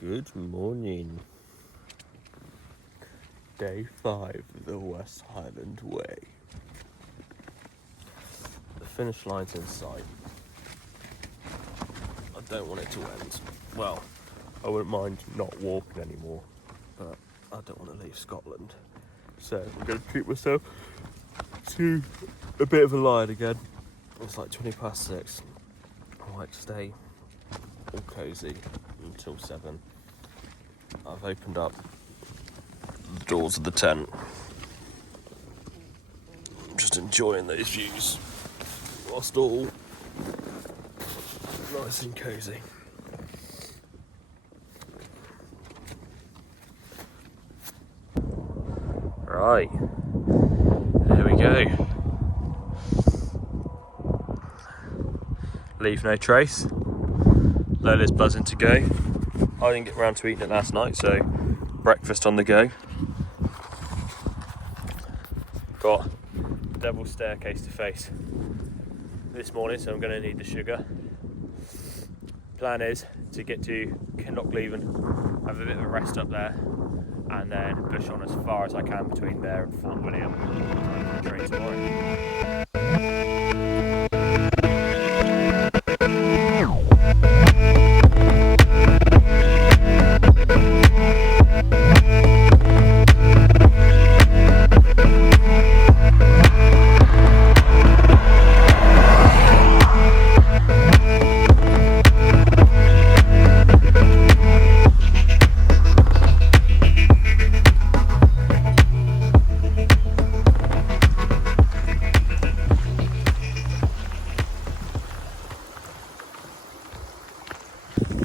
Good morning. Day 5 of the West Highland Way. The finish line's in sight. I don't want it to end. Well, I wouldn't mind not walking anymore, but I don't want to leave Scotland. So I'm going to treat myself to a bit of a lie again. It's like 6:20. I might stay all cosy until 7. I've opened up the doors of the tent. I'm just enjoying those views whilst all nice and cosy. Right, there we go. Leave no trace. Lola's buzzing to go. I didn't get round to eating it last night, so breakfast on the go. Got devil's staircase to face this morning, so I'm going to need the sugar. Plan is to get to Kinlochleven, have a bit of a rest up there, and then push on as far as I can between there and Fort William for the train tomorrow.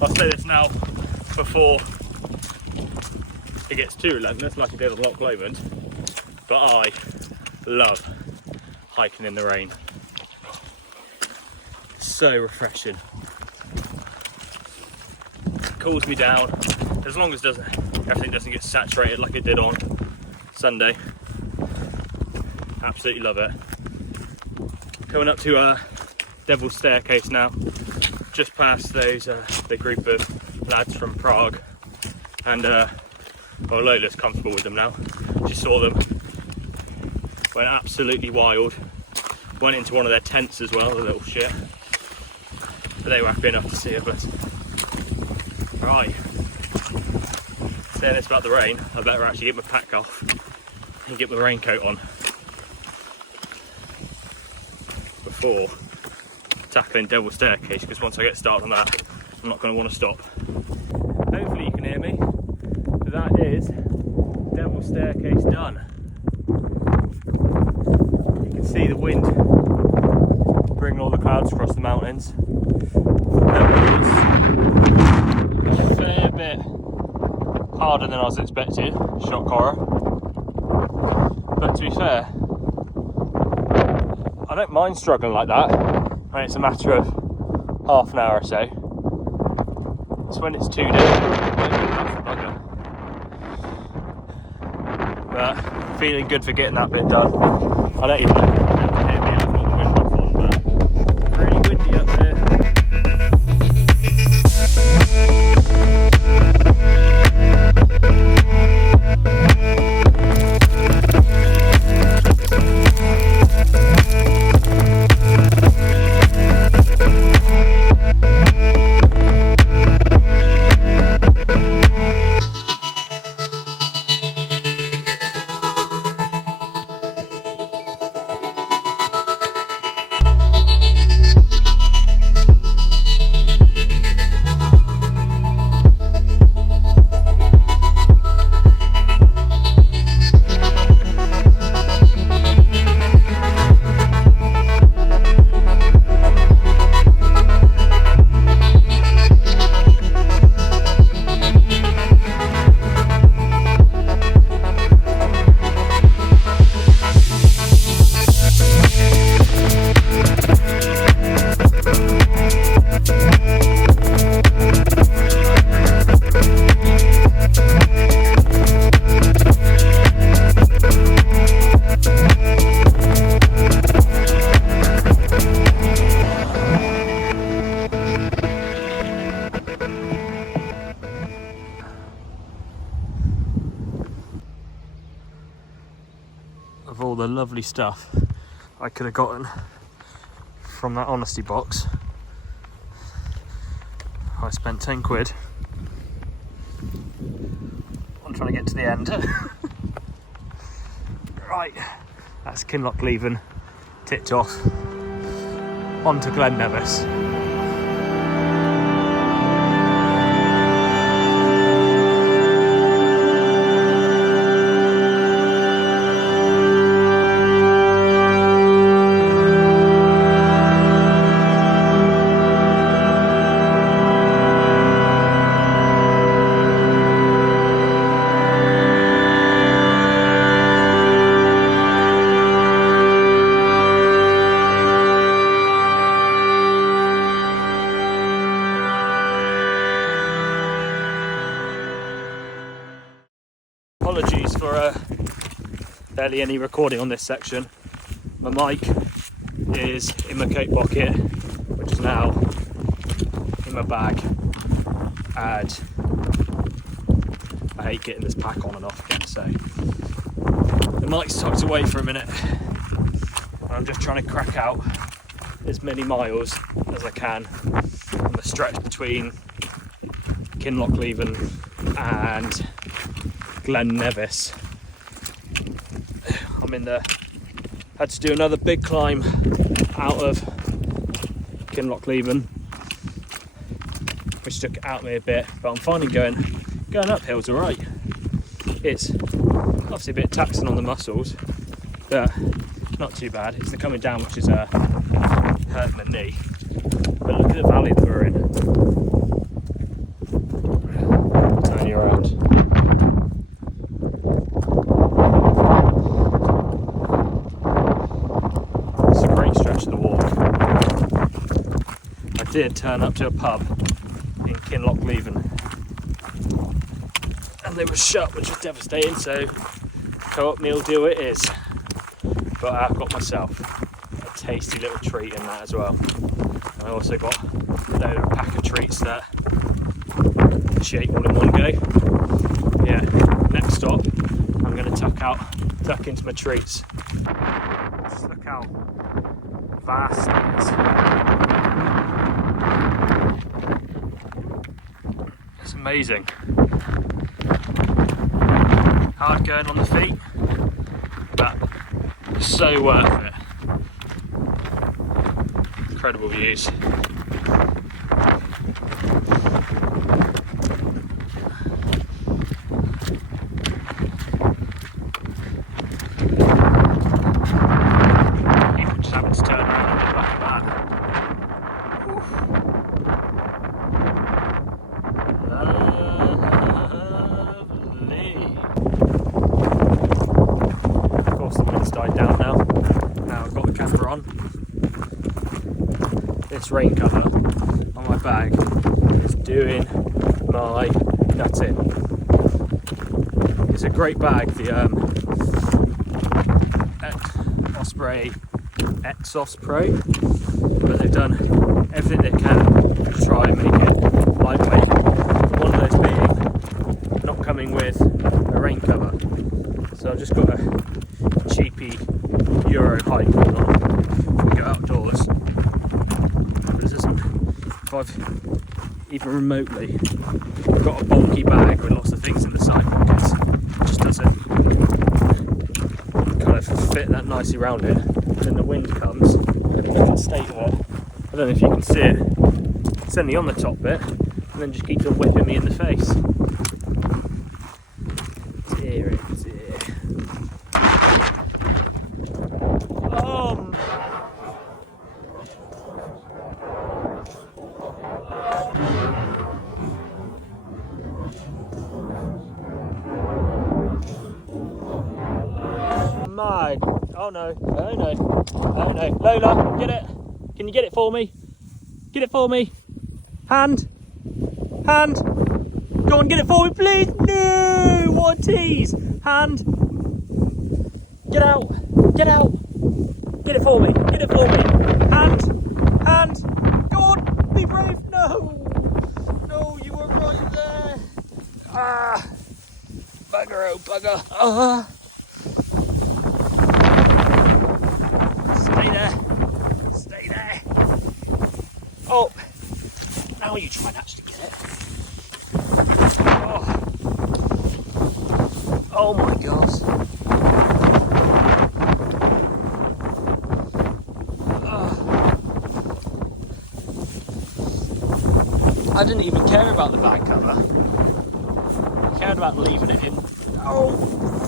I'll say this now before it gets too relentless like it did on Loch Lomond, but I love hiking in the rain. So refreshing. Cools me down, as long as everything doesn't get saturated like it did on Sunday. Absolutely love it. Coming up to Devil's Staircase now. Just past those the group of lads from Prague, and well, Lola's comfortable with them now. She saw them, went absolutely wild, went into one of their tents as well, the little shit, but they were happy enough to see her. But right, saying this about the rain, I better actually get my pack off and get my raincoat on before tackling Devil's Staircase, because once I get started on that, I'm not going to want to stop. Hopefully you can hear me. That is Devil's Staircase done. You can see the wind bringing all the clouds across the mountains. It's a fair bit harder than I was expecting, shock horror. But to be fair, I don't mind struggling like that when it's a matter of half an hour or so. It's when it's 2 days. But feeling good for getting that bit done. I don't even know if you can hear me, I've got the wind on, but really windy up there. the lovely stuff I could have gotten from that honesty box. I spent 10 quid on trying to get to the end. Right, that's Kinlochleven ticked off. On to Glen Nevis. Apologies for barely any recording on this section. My mic is in my coat pocket, which is now in my bag, and I hate getting this pack on and off again, so the mic's tucked away for a minute. I'm just trying to crack out as many miles as I can on the stretch between Kinlochleven and Glen Nevis. Had to do another big climb out of Kinlochleven, which took it out of me a bit, but I'm finding going uphill's alright. It's obviously a bit taxing on the muscles, but not too bad. It's the coming down which is hurting my knee. But look at the valley that we're in. Turn you around. Did turn up to a pub in Kinlochleven and they were shut, which was devastating, so co-op meal deal it is. But I've got myself a tasty little treat in that as well. And I also got a pack of treats that she ate all in one go. Yeah, next stop I'm going to tuck into my treats. Just look how vast it is. It's amazing. Hard going on the feet, but so worth it. Incredible views. Even just having to turn around and look back at that. Of course the wind's died down now. Now I've got the camera on. This rain cover on my bag is doing my nutting. It's a great bag, the Osprey Exos Pro, but they've done everything they can to try and make it lightweight. One of those being not coming with a rain cover, so I've just got a cheapy Euro hike on to go outdoors. But this isn't, if I've even remotely got a bulky bag with lots of things in the side pockets, it just doesn't kind of fit that nicely around it. Then the wind comes, the state of it, I don't know if you can see it, it's only on the top bit and then just keeps on whipping me in the face. Dear, dear. My, oh no, oh no, oh no. Lola, get it. Can you get it for me? Get it for me. Hand. Hand. Go on, get it for me, please. No, what a tease. Hand. Get out. Get out. Get it for me. Get it for me. Hand. Hand. Go on, be brave. No. No, you were right there. Ah. Bugger, oh bugger. Ah. Oh, now you try and actually get it. Oh my gosh. I didn't even care about the bag cover. I cared about leaving it in. Oh,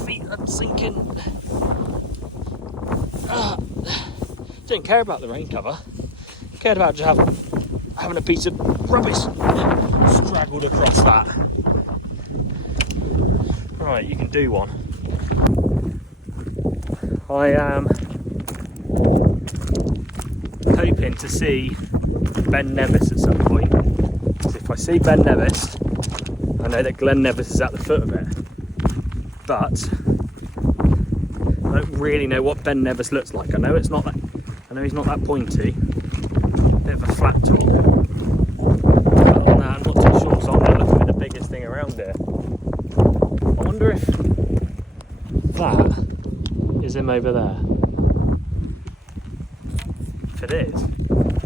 feet are sinking. Didn't care about the rain cover. Cared about just having a piece of rubbish straggled across that. Right, you can do one. I am hoping to see Ben Nevis at some point. If I see Ben Nevis, I know that Glen Nevis is at the foot of it, but I don't really know what Ben Nevis looks like. I know he's not that pointy, bit of a flat top. But on that, I'm not too sure, so I'm going to look at the biggest thing around here. I wonder if that is him over there. If it is,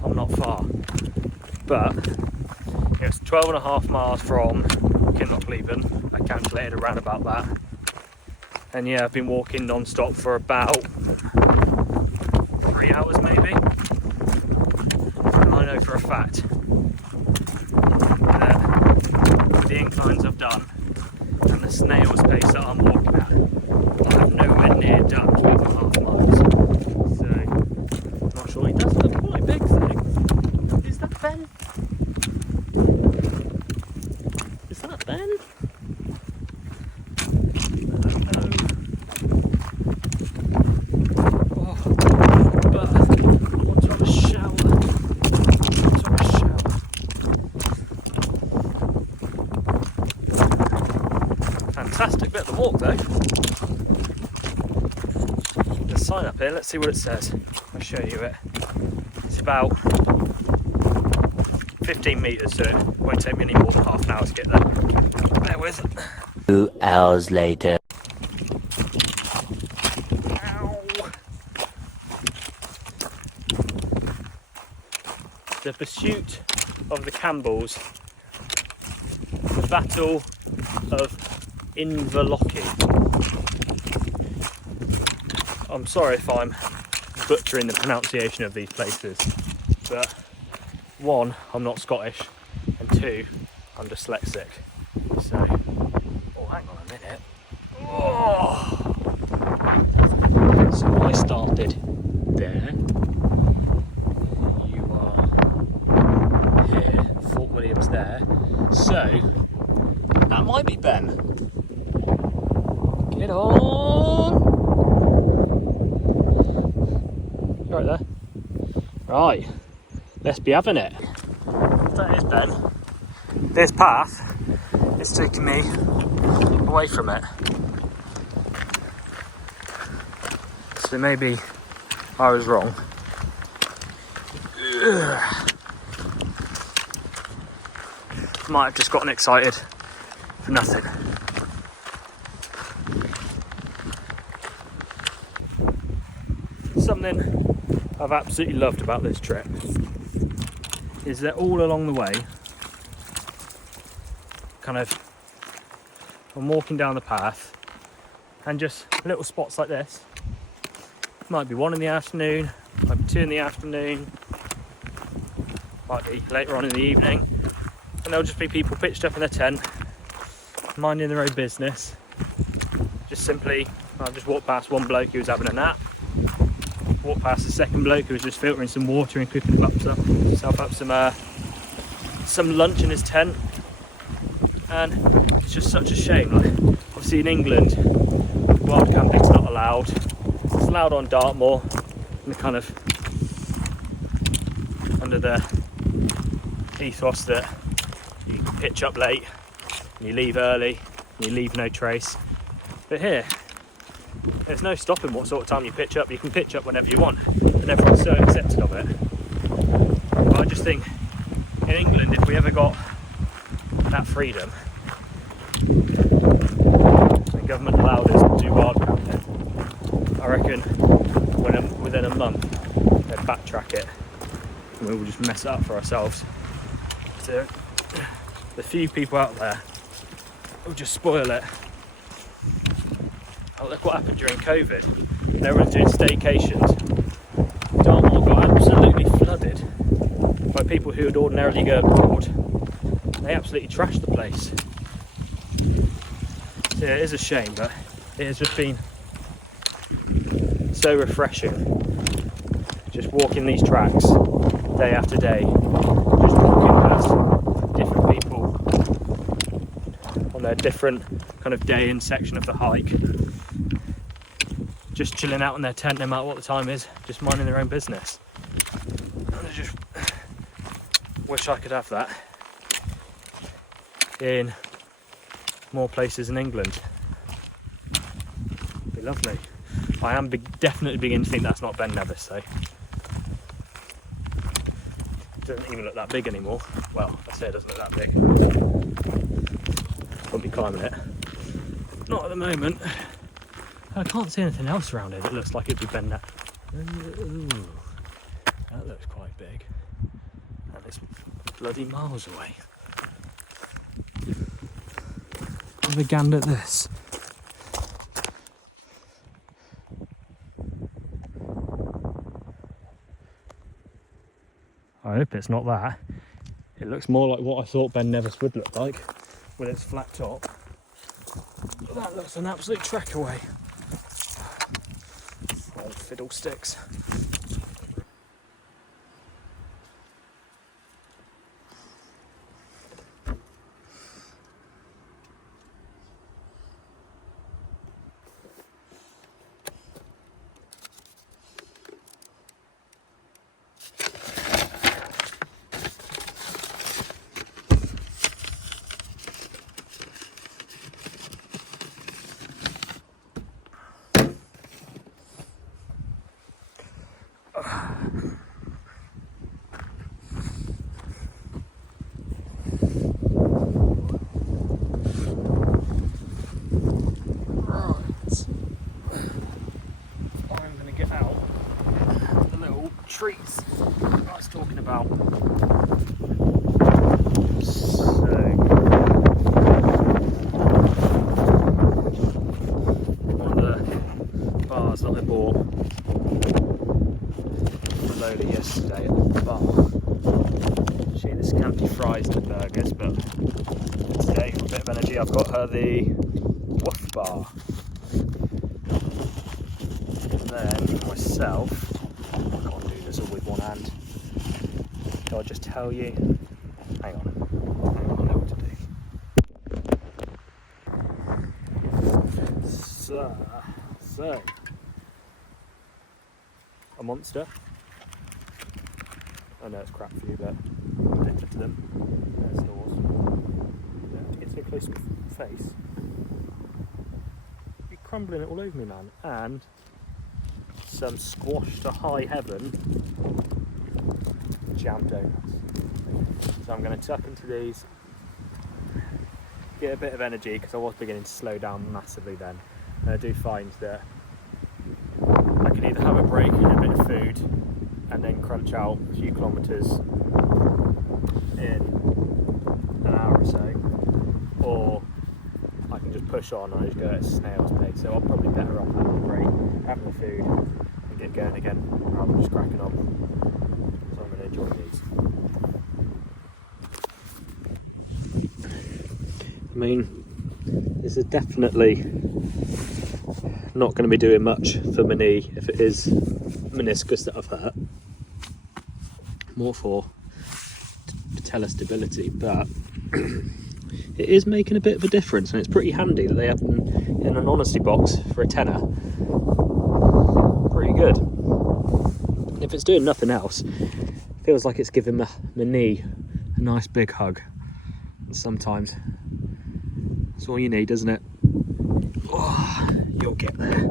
I'm not far, but it's 12.5 miles from Kinlochleven. I calculated around about that. And yeah, I've been walking non-stop for about 3 hours maybe. And I know for a fact that the inclines I've done and the snail's pace that I'm walking at, I'm nowhere near done 12.5 miles. So, I'm not sure. He does look quite big thing. Is that Ben? Is that Ben? Fantastic bit of the walk though. There's a sign up here, let's see what it says. I'll show you it. It's about 15 metres, so it won't take me any more than half an hour to get there. Bear with. 2 hours later. Ow. The pursuit of the Campbells. The Battle of Inverlochy. I'm sorry if I'm butchering the pronunciation of these places, but one, I'm not Scottish, and two, I'm dyslexic. So, oh, hang on a minute. Oh. So I started there. You are here. Fort William's there. So that might be Ben. Get on! You right there? Right, let's be having it. That is Ben. This path is taking me away from it. So maybe I was wrong. Might have just gotten excited for nothing. Something I've absolutely loved about this trip is that all along the way, kind of, I'm walking down the path and just little spots like this. Might be 1 in the afternoon, might be 2 in the afternoon, might be later on in the evening, and there'll just be people pitched up in a tent, minding their own business. Just simply, I've just walked past one bloke who was having a nap, walked past the second bloke who was just filtering some water and cooking himself up some lunch in his tent. And it's just such a shame. Like, obviously in England, wild camping's not allowed. It's allowed on Dartmoor, and kind of under the ethos that you pitch up late and you leave early and you leave no trace. But here, there's no stopping what sort of time you pitch up. You can pitch up whenever you want, and everyone's so accepting of it. But I just think in England, if we ever got that freedom, the government allowed us to do wild camping, I reckon within a month they'd backtrack it and we will just mess it up for ourselves. So the few people out there will just spoil it. Oh, look what happened during COVID. They were doing staycations. Dartmoor got absolutely flooded by people who would ordinarily go abroad. They absolutely trashed the place. So yeah, it is a shame, but it has just been so refreshing. Just walking these tracks day after day, just walking past different people on their different kind of day and section of the hike. Just chilling out in their tent no matter what the time is, just minding their own business. And I just wish I could have that in more places in England. It'd be lovely. I am definitely beginning to think that's not Ben Nevis though. It doesn't even look that big anymore. Well, I say it doesn't look that big. Won't be climbing it. Not at the moment. I can't see anything else around it that looks like it'd be Ben Nevis. Ooh, that looks quite big. And it's bloody miles away. Have a gander at this. I hope it's not that. It looks more like what I thought Ben Nevis would look like with its flat top. But that looks an absolute trek away. Old fiddlesticks. Trees I was talking about. So one of the bars that I bought for Lola yesterday at the bar. She ate the scampy fries and burgers, but today for a bit of energy I've got her the woof bar. And then for myself, with one hand. So I'll just tell you. Hang on, I know what to do. So a monster. I know it's crap for you, but I'm addicted to them. There's stores. You don't have to get so close to my face. You're crumbling it all over me, man. And some squash to high heaven jam donuts. So I'm going to tuck into these, get a bit of energy because I was beginning to slow down massively then. And I do find that I can either have a break and a bit of food and then crunch out a few kilometres in an hour or so, or I can just push on and I just go at a snail's pace. So I'm probably better off having a break, having the food, and get going again rather than just cracking on. So I'm going to enjoy these. I mean, this is definitely not going to be doing much for my knee if it is meniscus that I've hurt. More for patellar stability, but it is making a bit of a difference, and it's pretty handy that they have them in an honesty box for a tenner. Pretty good. And if it's doing nothing else, it feels like it's giving my knee a nice big hug. And sometimes that's all you need, doesn't it? Oh, you'll get there.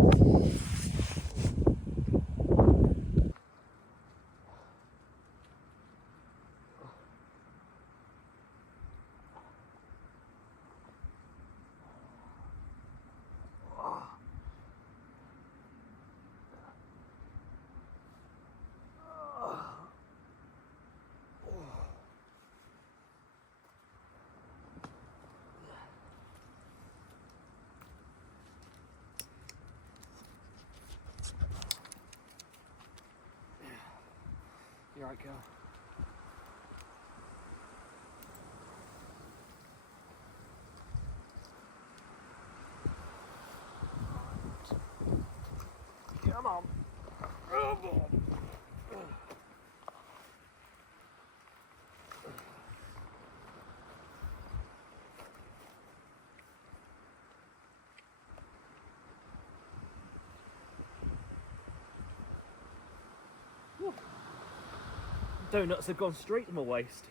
You're right, girl. Come on. Come on. Donuts have gone straight to my waist.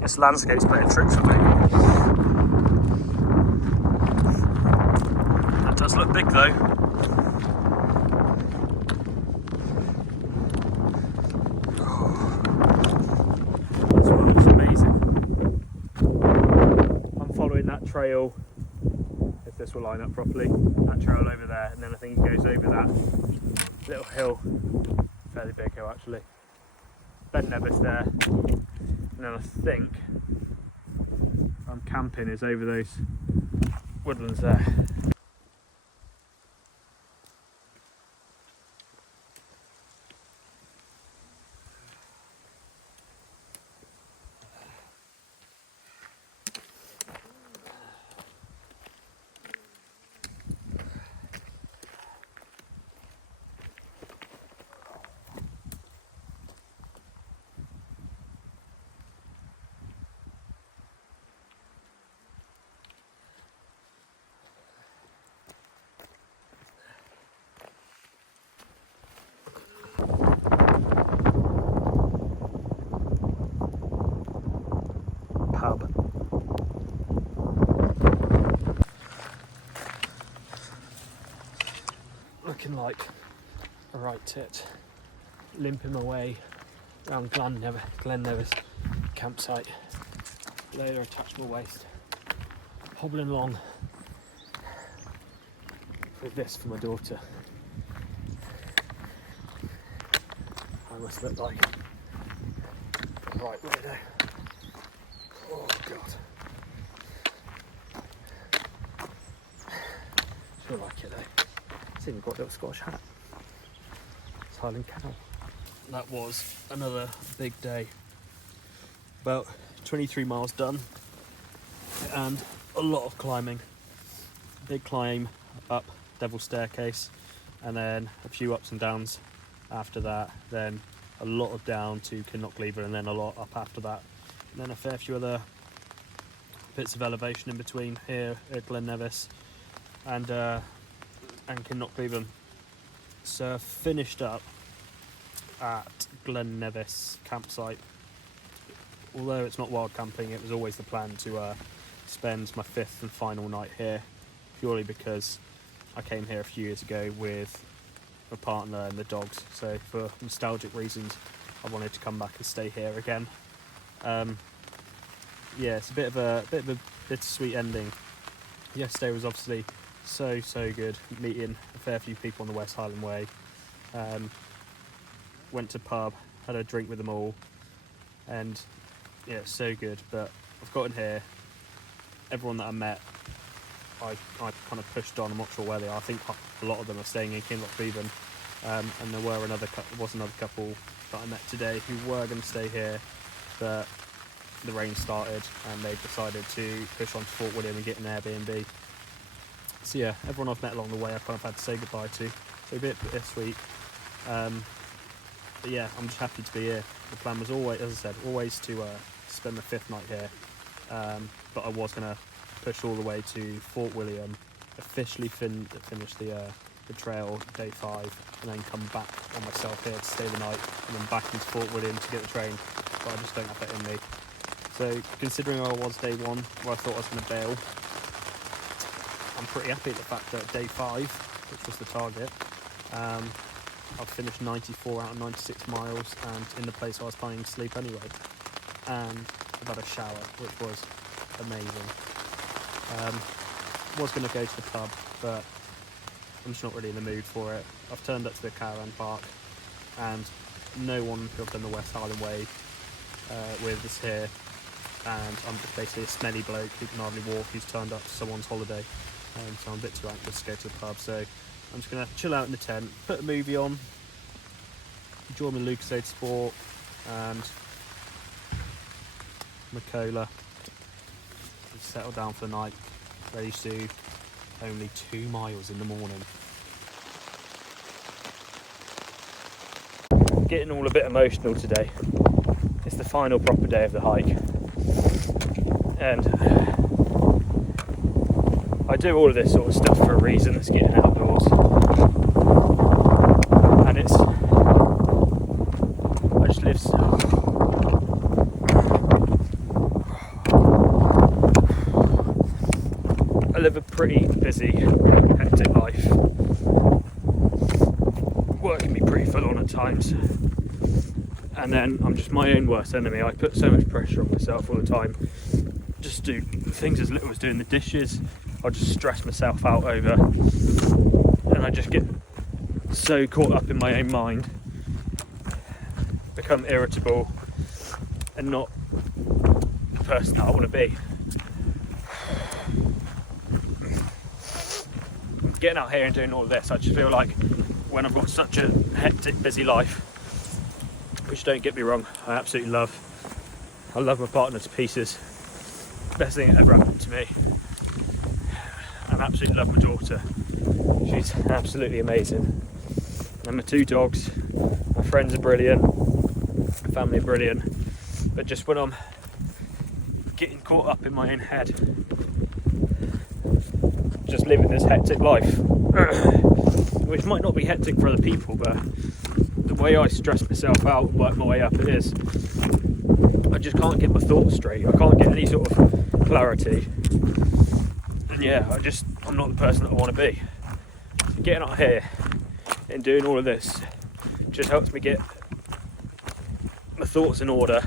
This landscape's playing tricks with me. It does look big though. This one looks amazing. I'm following that trail, if this will line up properly, that trail over there, and then I think it goes over that little hill, fairly big hill actually. Ben Nevis there. And then I think I'm camping is over those woodlands there. Pub. Looking like a right tit. Limping my way around Glen Nevis campsite. Lola attached to my waist. Hobbling along with this for my daughter. I must look like a right weirdo. Oh god. Feel like it though. It's even got a little Scottish hat. It's Highland cow. That was another big day. About 23 miles done and a lot of climbing. Big climb up Devil's Staircase and then a few ups and downs after that, then a lot of down to Kinlochlever and then a lot up after that, and then a fair few other bits of elevation in between here at Glen Nevis and Kinlochlever. So I finished up at Glen Nevis campsite. Although it's not wild camping, it was always the plan to spend my 5th and final night here, purely because I came here a few years ago with my partner and the dogs, so for nostalgic reasons I wanted to come back and stay here again. Yeah, it's a bit of a bittersweet ending. Yesterday was obviously so good, meeting a fair few people on the West Highland way. Went to pub, had a drink with them all, and yeah, so good. But I've gotten here, everyone that I met, I kind of pushed on. I'm not sure where they are. I think a lot of them are staying in Kinlochlever, and there was another couple that I met today who were going to stay here, but the rain started and they decided to push on to Fort William and get an Airbnb. So yeah, everyone I've met along the way I've kind of had to say goodbye to. So a bit bittersweet. But yeah, I'm just happy to be here. The plan was always, as I said, always to spend the 5th night here. But I was going to push all the way to Fort William, officially finish the trail day 5, and then come back on myself here to stay the night, and then back into Fort William to get the train. But I just don't have that in me. So considering I was day 1, where I thought I was going to bail, I'm pretty happy at the fact that day 5, which was the target, I've finished 94 out of 96 miles, and in the place I was planning to sleep anyway. And I've had a shower, which was amazing. Was going to go to the pub, but I'm just not really in the mood for it. I've turned up to the caravan park, and no one who I've done the West Highland way with is here, and I'm just basically a smelly bloke who can hardly walk, who's turned up to someone's holiday, so I'm a bit too anxious to go to the pub. So I'm just going to chill out in the tent, put a movie on, enjoy my Lucasade Sport and my cola, and settle down for the night, ready to do only 2 miles in the morning. Getting all a bit emotional today. It's the final proper day of the hike, and I do all of this sort of stuff for a reason. It's getting outdoors, and I just live I live a pretty busy, hectic life. Work can be pretty full on at times, and then I'm just my own worst enemy. I put so much pressure on myself all the time. Just do things as little as doing the dishes. I'll just stress myself out over, and I just get so caught up in my own mind, become irritable, and not the person that I want to be. Getting out here and doing all of this, I just feel like when I've got such a hectic, busy life, which, don't get me wrong, I absolutely love. I love my partner to pieces. Best thing that ever happened to me. I absolutely love my daughter. She's absolutely amazing. And my 2 dogs, my friends are brilliant, my family are brilliant. But just when I'm getting caught up in my own head, just living this hectic life, which might not be hectic for other people, but the way I stress myself out and work my way up, it is. I just can't get my thoughts straight. I can't get any sort of clarity. And yeah, I'm not the person that I want to be. Getting out here and doing all of this just helps me get my thoughts in order,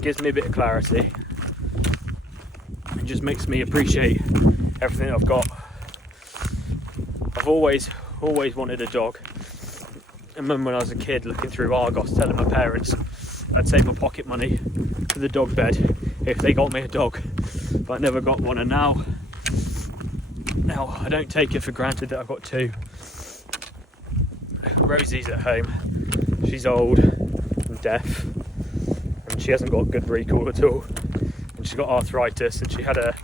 gives me a bit of clarity, and just makes me appreciate everything that I've got. I've always wanted a dog. I remember when I was a kid looking through Argos, telling my parents I'd save my pocket money for the dog bed if they got me a dog, but I never got one. And now I don't take it for granted that I've got 2. Rosie's at home. She's old and deaf, and she hasn't got good recall at all, and she's got arthritis, and she had an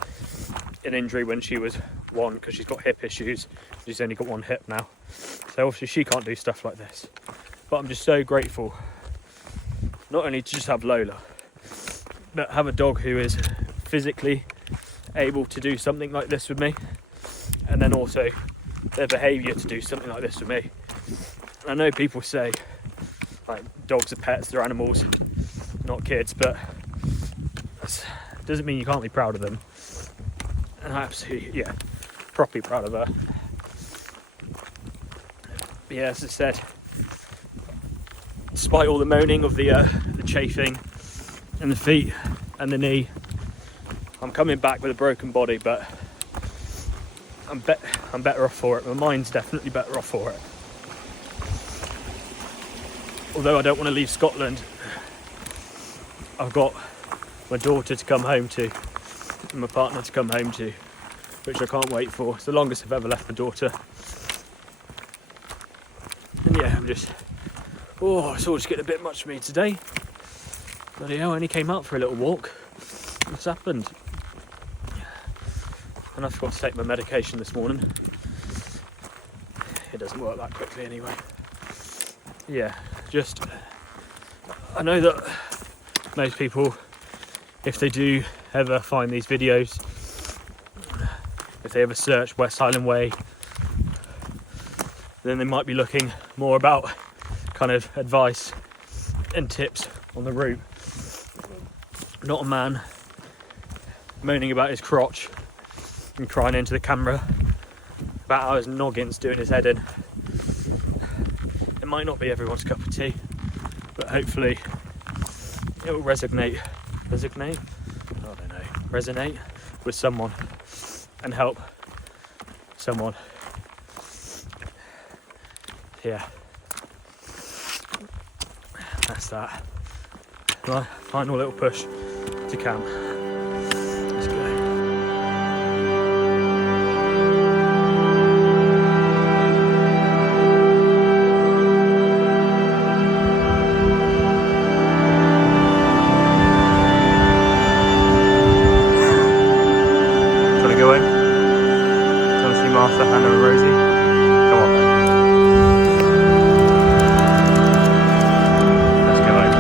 injury when she was 1 because she's got hip issues. She's only got 1 hip now, so obviously she can't do stuff like this. But I'm just so grateful not only to just have Lola, but have a dog who is physically able to do something like this with me, and then also their behaviour to do something like this with me. I know people say like dogs are pets, they're animals, not kids, but it doesn't mean you can't be proud of them. And I'm absolutely, properly proud of her. But yeah, as I said, despite all the moaning of the chafing and the feet and the knee, I'm coming back with a broken body, but I'm better off for it. My mind's definitely better off for it. Although I don't want to leave Scotland, I've got my daughter to come home to and my partner to come home to, which I can't wait for. It's the longest I've ever left my daughter. And yeah, it's all just getting a bit much for me today. Bloody hell, I only came out for a little walk. What's happened? And I forgot to take my medication this morning. It doesn't work that quickly anyway. Yeah, I know that most people, if they do ever find these videos, if they ever search West Highland Way, then they might be looking more about kind of advice and tips on the route. Not a man moaning about his crotch and crying into the camera about how his noggin's doing his head in. might not be everyone's cup of tea, but hopefully it will resonate? I don't know. Resonate with someone and help someone. Yeah. That's that. Right, final little push to camp. Let's go. Trying to go in? Trying to see Martha, Hannah and Rosie? Come on then. Let's go home.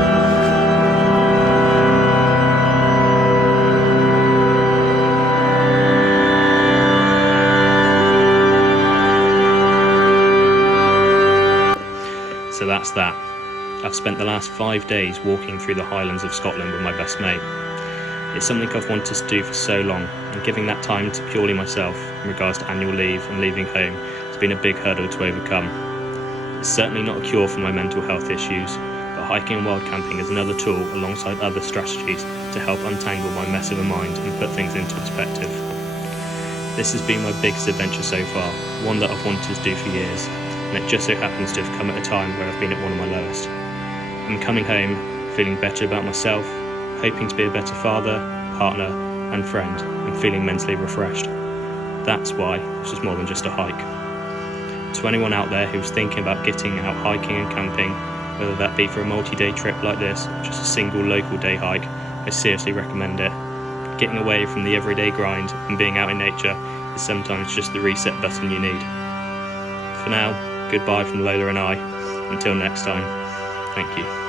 So that's that. I've spent the last 5 days walking through the Highlands of Scotland with my best mate. It's something I've wanted to do for so long, and giving that time to purely myself in regards to annual leave and leaving home has been a big hurdle to overcome. It's certainly not a cure for my mental health issues, but hiking and wild camping is another tool alongside other strategies to help untangle my mess of a mind and put things into perspective. This has been my biggest adventure so far, one that I've wanted to do for years, and it just so happens to have come at a time where I've been at one of my lowest. I'm coming home feeling better about myself, hoping to be a better father, partner and friend, and feeling mentally refreshed. That's why this is more than just a hike. To anyone out there who's thinking about getting out hiking and camping, whether that be for a multi-day trip like this or just a single local day hike, I seriously recommend it. Getting away from the everyday grind and being out in nature is sometimes just the reset button you need. For now, goodbye from Lola and I. Until next time, thank you.